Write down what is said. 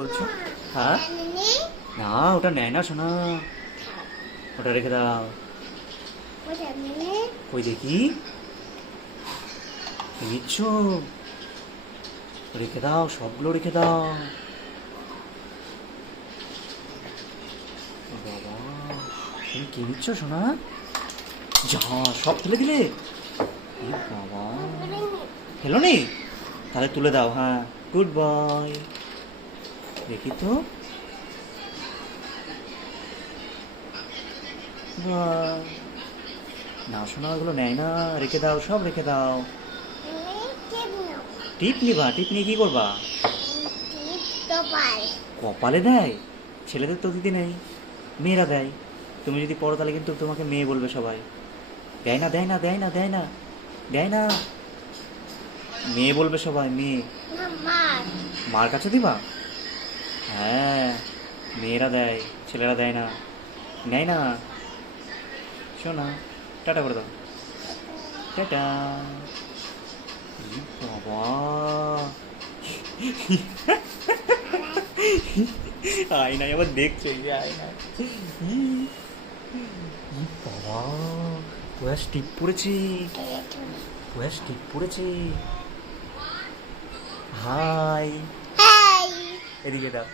বলছো? হ্যাঁ, না ওটা নেয় না সোনা, ওটা রেখে দাও। ওই দেখি কি নিচ্ছ, রেখে দাও, সবগুলো রেখে দাও। বাবা, তুমি কি নিচ্ছ সোনা? যা, সব ফেলে দিলে? এ বাবা, ফেলো নি? তাহলে তুলে দাও। হ্যাঁ, গুড বয়। দেখি তো। বাহ, না শোনা, ওগুলো নেয় না, রেখে দাও, সব রেখে দাও। টিপ নিবা? টিপ নিয়ে কি করবা? কপালে দেয়? ছেলেদের তো দিদি নেই, মেয়েরা দেয়। তুমি যদি পড়ো তাহলে কিন্তু তোমাকে মেয়ে বলবে সবাই। দেয় না, দেয় না, দেয় না, দেয় না, দেয় না, মেয়ে বলবে সবাই, মেয়ে। মার কাছে দিবা? হ্যাঁ, মেয়েরা দেয়, ছেলেরা দেয় না, নেয় না। শোনা, টাটা করে দাও। টাটা। ই বাবা, আয়নায় আবার দেখছো? এই যে আয়নায়, ই ই বাবা, ওয়া স্টিক পড়েছে, ওয়া স্টিক পড়েছে। হাই, এদিকে দাও।